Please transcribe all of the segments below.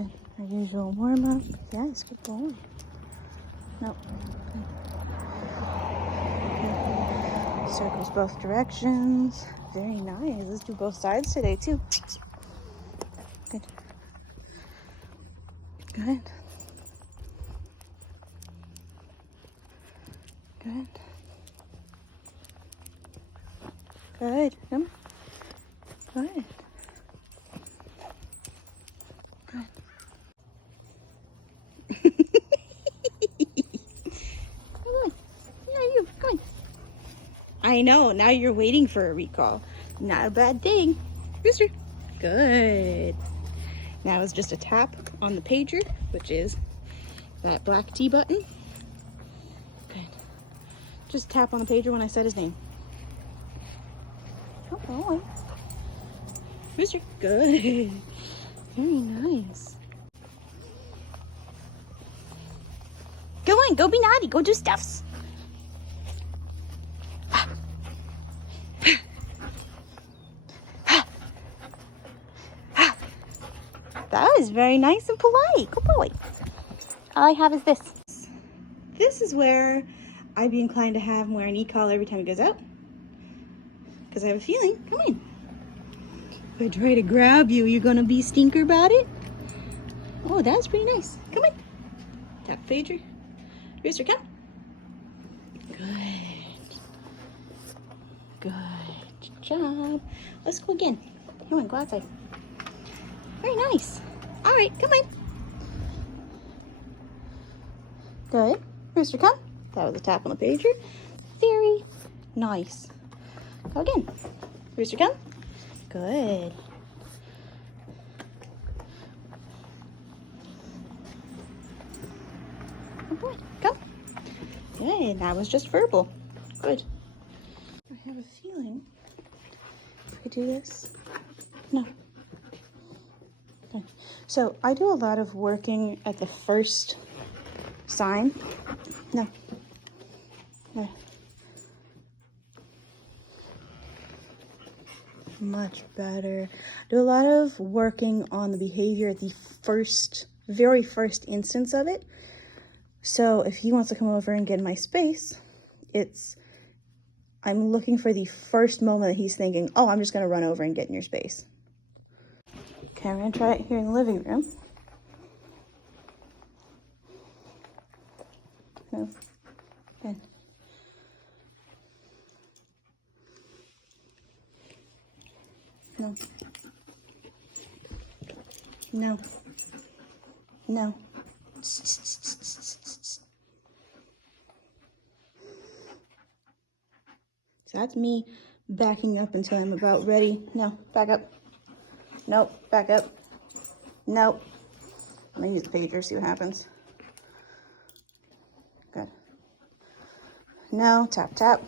Okay, our usual warm-up. Yes, good boy. Nope. Okay. Circles both directions. Very nice. Let's do both sides today, too. Good. Good. Good. Good. Come on. Good. Good. Come on. Yeah, you. Come on. I know. Now you're waiting for a recall. Not a bad thing. Rooster. Good. Now it's just a tap on the pager, which is that black T button. Good. Just tap on the pager when I said his name. Oh boy. Rooster. Good. Very nice. Go on, go be naughty, go do stuffs. That was very nice and polite. Good boy. All I have is this. This is where I'd be inclined to have him wear an e-collar every time he goes out. Because I have a feeling, come on. If I try to grab you, you're gonna be stinker about it? Oh, that was pretty nice. Come on. Tap pager. Rooster, come. Good. Good job. Let's go again. Come on, go outside. Very nice. All right, come on. Good. Rooster, come. That was a tap on the pager. Very nice. Go again. Rooster, come. Good. Good boy. Come. Good. That was just verbal. Good. I have a feeling if I do this. No. Okay. So I do a lot of working at the first sign. No. No. Much better. Do a lot of working on the behavior at the very first instance of it. So if he wants to come over and get in my space, I'm looking for the first moment that he's thinking, oh, I'm just going to run over and get in your space. Okay, I'm going to try it here in the living room. No. Good. No. No. No. So that's me backing up until I'm about ready. No, back up. Nope, back up. Nope. I'm gonna use the pager, see what happens. Good. No, tap, tap.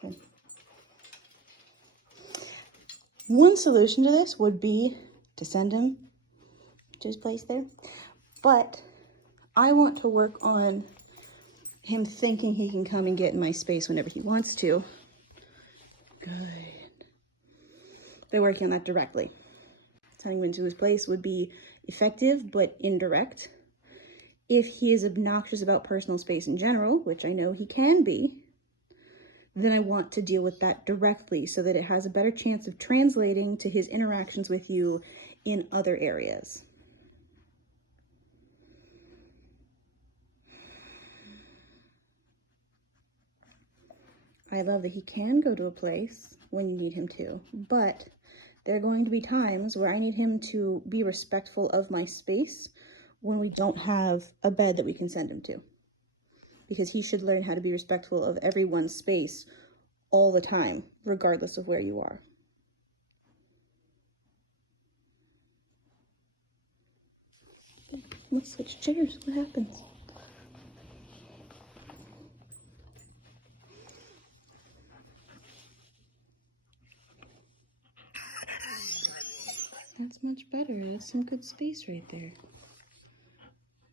Good. One solution to this would be to send him to his place there. But I want to work on him thinking he can come and get in my space whenever he wants to. Good. By working on that directly. Sending him into his place would be effective but indirect. If he is obnoxious about personal space in general, which I know he can be, then I want to deal with that directly so that it has a better chance of translating to his interactions with you in other areas. I love that he can go to a place when you need him to, but there are going to be times where I need him to be respectful of my space when we don't have a bed that we can send him to. Because he should learn how to be respectful of everyone's space all the time, regardless of where you are. Let's switch chairs. What happens? That's much better. That's some good space right there.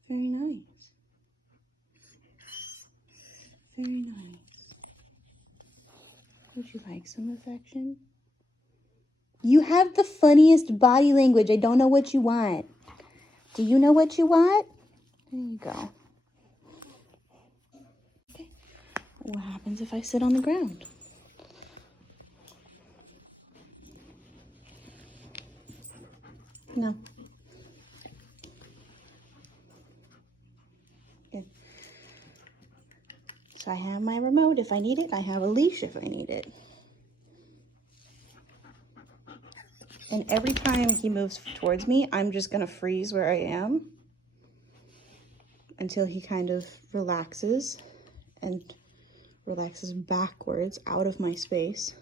Very nice. Very nice. Would you like some affection? You have the funniest body language. I don't know what you want. Do you know what you want? There you go. Okay. What happens if I sit on the ground? No. Good. So I have my remote if I need it. I have a leash if I need it. And every time he moves towards me, I'm just going to freeze where I am until he kind of relaxes and relaxes backwards out of my space.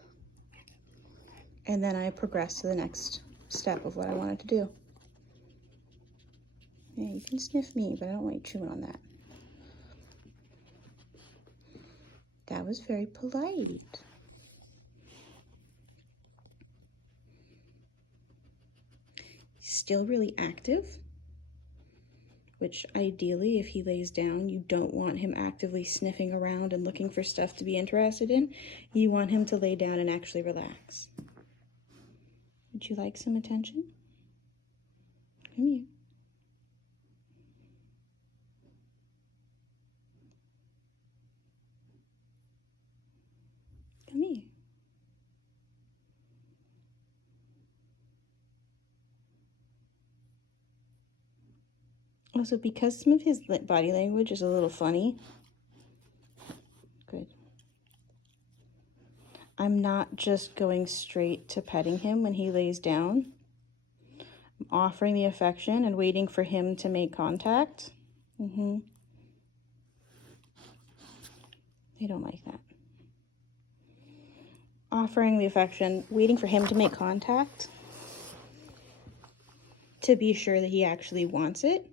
And then I progress to the next step of what I wanted to do. Yeah, you can sniff me, but I don't want you chewing on that. That was very polite. He's still really active, which ideally, if he lays down, you don't want him actively sniffing around and looking for stuff to be interested in. You want him to lay down and actually relax. Would you like some attention? Come here. Come here. Also, because some of his body language is a little funny, good. I'm not just going straight to petting him when he lays down. I'm offering the affection and waiting for him to make contact. They don't like that. Offering the affection, waiting for him to make contact to be sure that he actually wants it.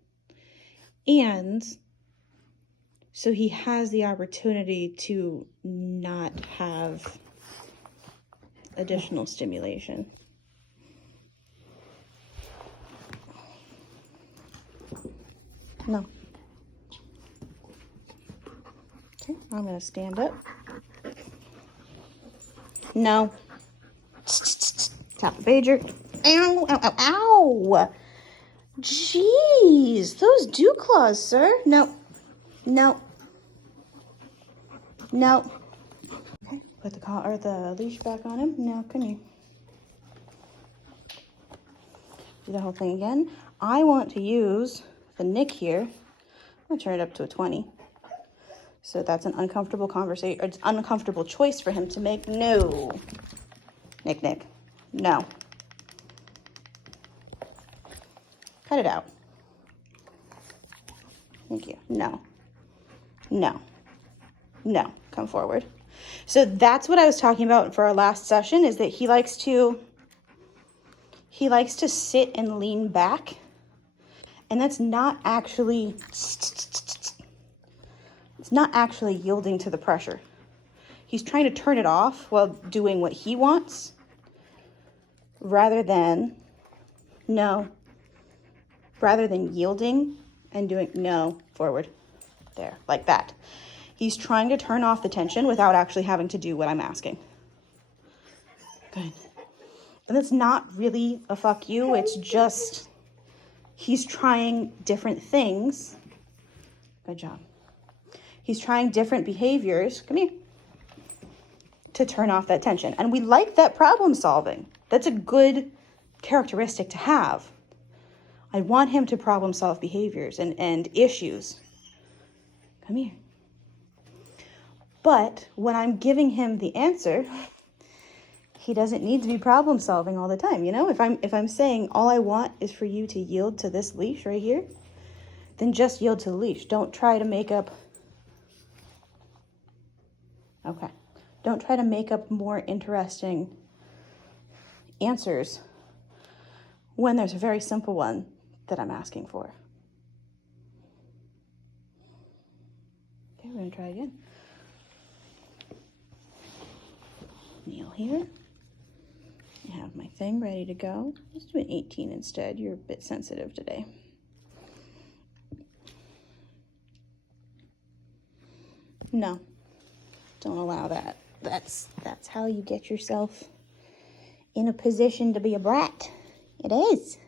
And so he has the opportunity to not have additional stimulation. No. Okay, I'm going to stand up. No. Tap the pager. Ow, ow, ow, ow. Jeez, those dew claws, sir. No. No. No. Okay, put the leash back on him. Now, come here. Do the whole thing again. I want to use the nick here. I'm going to turn it up to a 20. So that's an uncomfortable conversation, or it's an uncomfortable choice for him to make. No. Nick. No. Cut it out. Thank you. No. Come forward. So that's what I was talking about for our last session, is that he likes to sit and lean back. And that's not actually, it's not actually yielding to the pressure. He's trying to turn it off while doing what he wants, rather than yielding and doing no, forward, there, like that. He's trying to turn off the tension without actually having to do what I'm asking. Good. And it's not really a fuck you, it's just he's trying different things. Good job. He's trying different behaviors, come here, to turn off that tension. And we like that problem solving. That's a good characteristic to have. I want him to problem solve behaviors and issues. Come here. But when I'm giving him the answer, he doesn't need to be problem solving all the time. You know, if I'm saying all I want is for you to yield to this leash right here, then just yield to the leash. Don't try to make up. Okay. Don't try to make up more interesting answers when there's a very simple one that I'm asking for. Okay, we're gonna try again. Kneel here. I have my thing ready to go. Let's do an 18 instead. You're a bit sensitive today. No, don't allow that. That's how you get yourself in a position to be a brat. It is.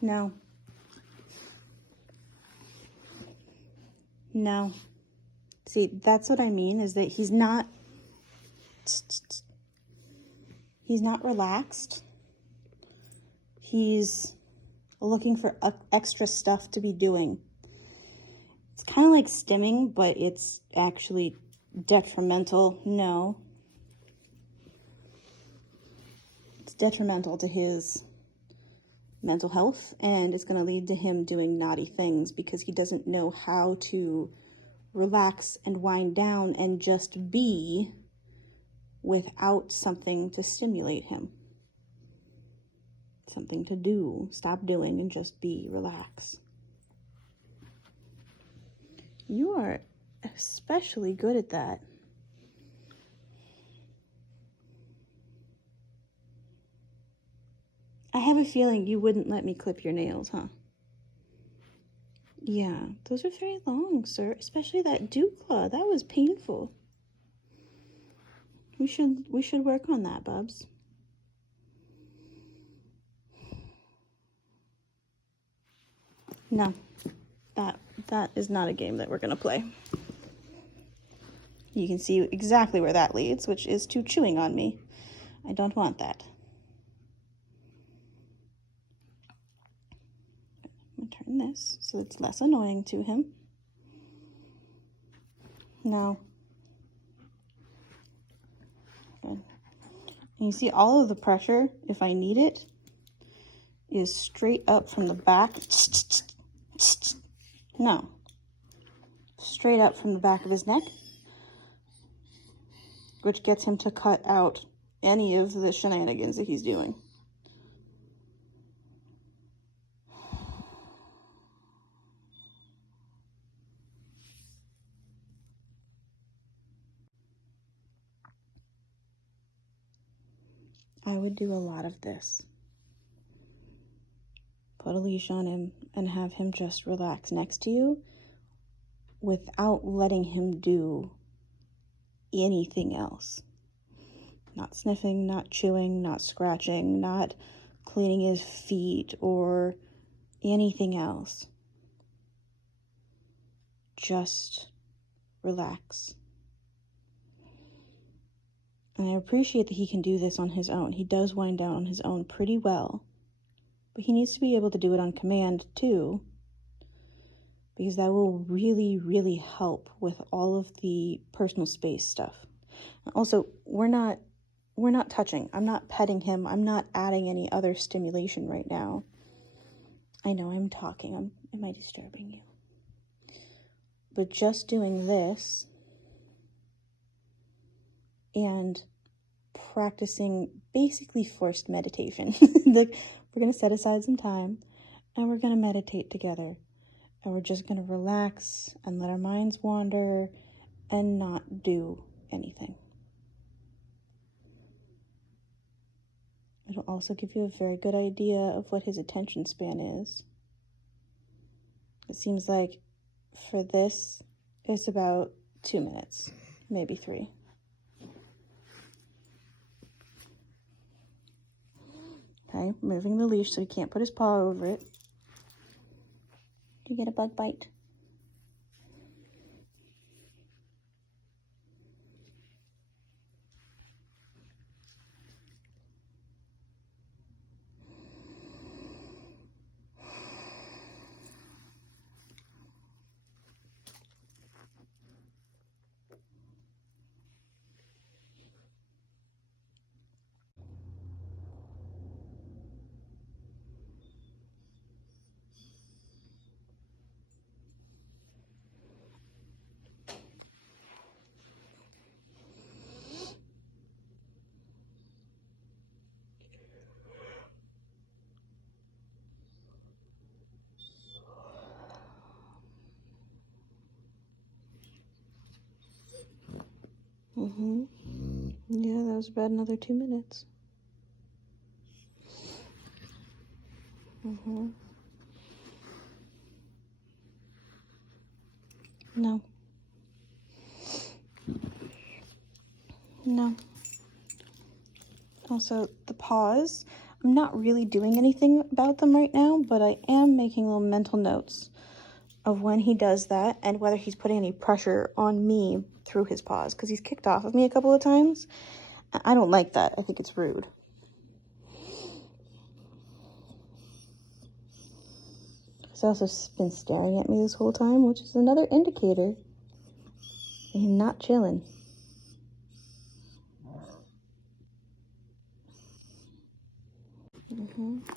No. No. See, that's what I mean, is that he's not relaxed. He's looking for extra stuff to be doing. It's kind of like stimming, but it's actually detrimental. No. It's detrimental to his mental health, and it's going to lead to him doing naughty things because he doesn't know how to relax and wind down and just be without something to stimulate him. Something to do. Stop doing and just be. Relax. You are especially good at that. I have a feeling you wouldn't let me clip your nails, huh? Yeah, those are very long, sir. Especially that dew claw. That was painful. We should work on that, Bubs. No, that is not a game that we're gonna play. You can see exactly where that leads, which is to chewing on me. I don't want that. I'm gonna turn this so it's less annoying to him. No. Good. And you see all of the pressure, if I need it, is straight up from the back. No. Straight up from the back of his neck, which gets him to cut out any of the shenanigans that he's doing. I would do a lot of this. Put a leash on him and have him just relax next to you without letting him do anything else. Not sniffing, not chewing, not scratching, not cleaning his feet or anything else. Just relax. And I appreciate that he can do this on his own. He does wind down on his own pretty well. But he needs to be able to do it on command too, because that will really, really help with all of the personal space stuff. Also, we're not touching. I'm not petting him. I'm not adding any other stimulation right now. I know I'm talking. Am I disturbing you? But just doing this and practicing basically forced meditation. We're going to set aside some time and we're going to meditate together. And we're just going to relax and let our minds wander and not do anything. It'll also give you a very good idea of what his attention span is. It seems like for this, it's about 2 minutes, maybe 3. Okay, moving the leash so he can't put his paw over it. Do you get a bug bite? Yeah, that was about another 2 minutes. No. No. Also, the paws, I'm not really doing anything about them right now, but I am making little mental notes of when he does that and whether he's putting any pressure on me through his paws, because he's kicked off of me a couple of times. I don't like that. I think it's rude. He's also been staring at me this whole time, which is another indicator that he's not chilling.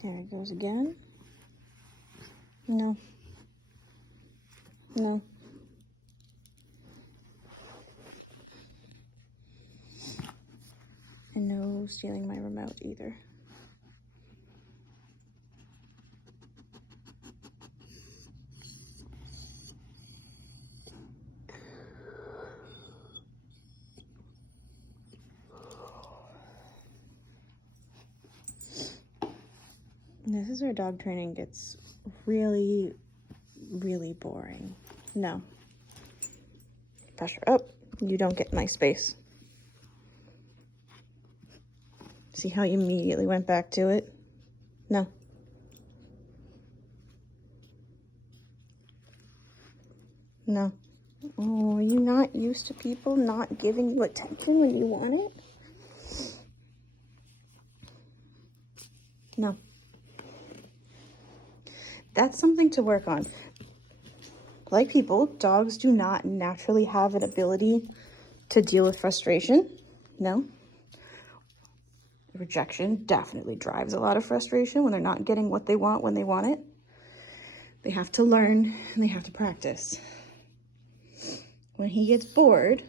There it goes again. No. No. And no stealing my remote either. This is where dog training gets really, really boring. No. Pressure up. You don't get my space. See how you immediately went back to it? No. No. Oh, are you not used to people not giving you attention when you want it? No. That's something to work on. Like people, dogs do not naturally have an ability to deal with frustration. No. Rejection definitely drives a lot of frustration when they're not getting what they want when they want it. They have to learn and they have to practice. When he gets bored,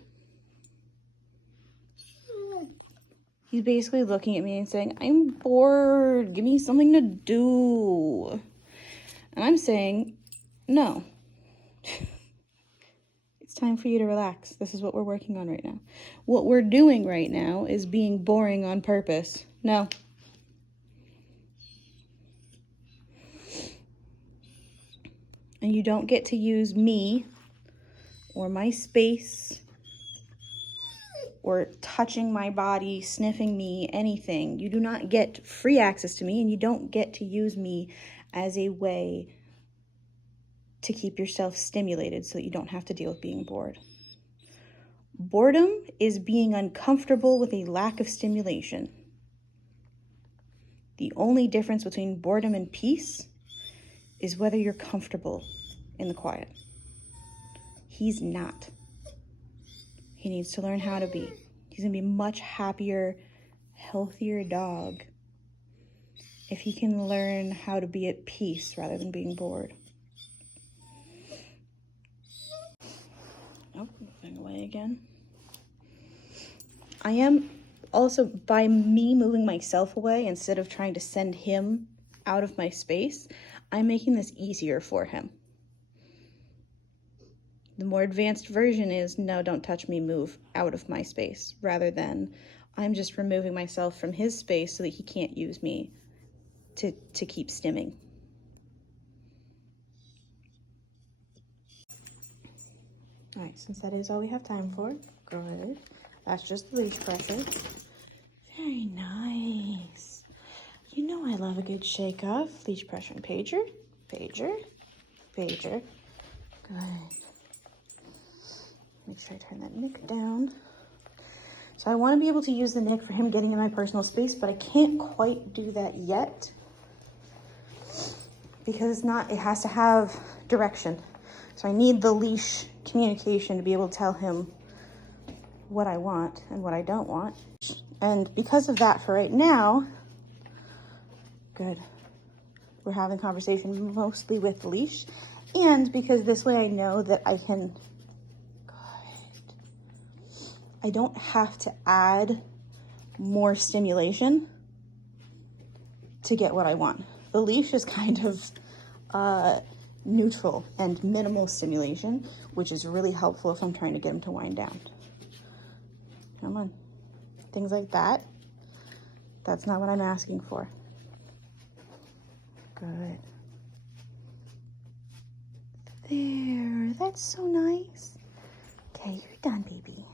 he's basically looking at me and saying, I'm bored, give me something to do. And I'm saying, no. It's time for you to relax. This is what we're working on right now. What we're doing right now is being boring on purpose. No. And you don't get to use me or my space or touching my body, sniffing me, anything. You do not get free access to me, and you don't get to use me as a way to keep yourself stimulated so that you don't have to deal with being bored. Boredom is being uncomfortable with a lack of stimulation. The only difference between boredom and peace is whether you're comfortable in the quiet. He's not. He needs to learn how to be. He's gonna be a much happier, healthier dog if he can learn how to be at peace rather than being bored. Oh, moving away again. I am also, by me moving myself away instead of trying to send him out of my space, I'm making this easier for him. The more advanced version is, no, don't touch me, move out of my space, rather than I'm just removing myself from his space so that he can't use me to keep stimming. All right, since that is all we have time for, good. That's just the leash pressure. Very nice. You know I love a good shake off. Leash pressure and pager, pager, pager. Good. Make sure I turn that nick down. So I want to be able to use the nick for him getting in my personal space, but I can't quite do that yet because it has to have direction. So I need the leash communication to be able to tell him what I want and what I don't want. And because of that, for right now, good. We're having conversation mostly with the leash. And because this way I know that I can, I don't have to add more stimulation to get what I want. The leash is kind of neutral and minimal stimulation, which is really helpful if I'm trying to get him to wind down. Come on. Things like that. That's not what I'm asking for. Good. there. That's so nice. Okay, you're done, baby.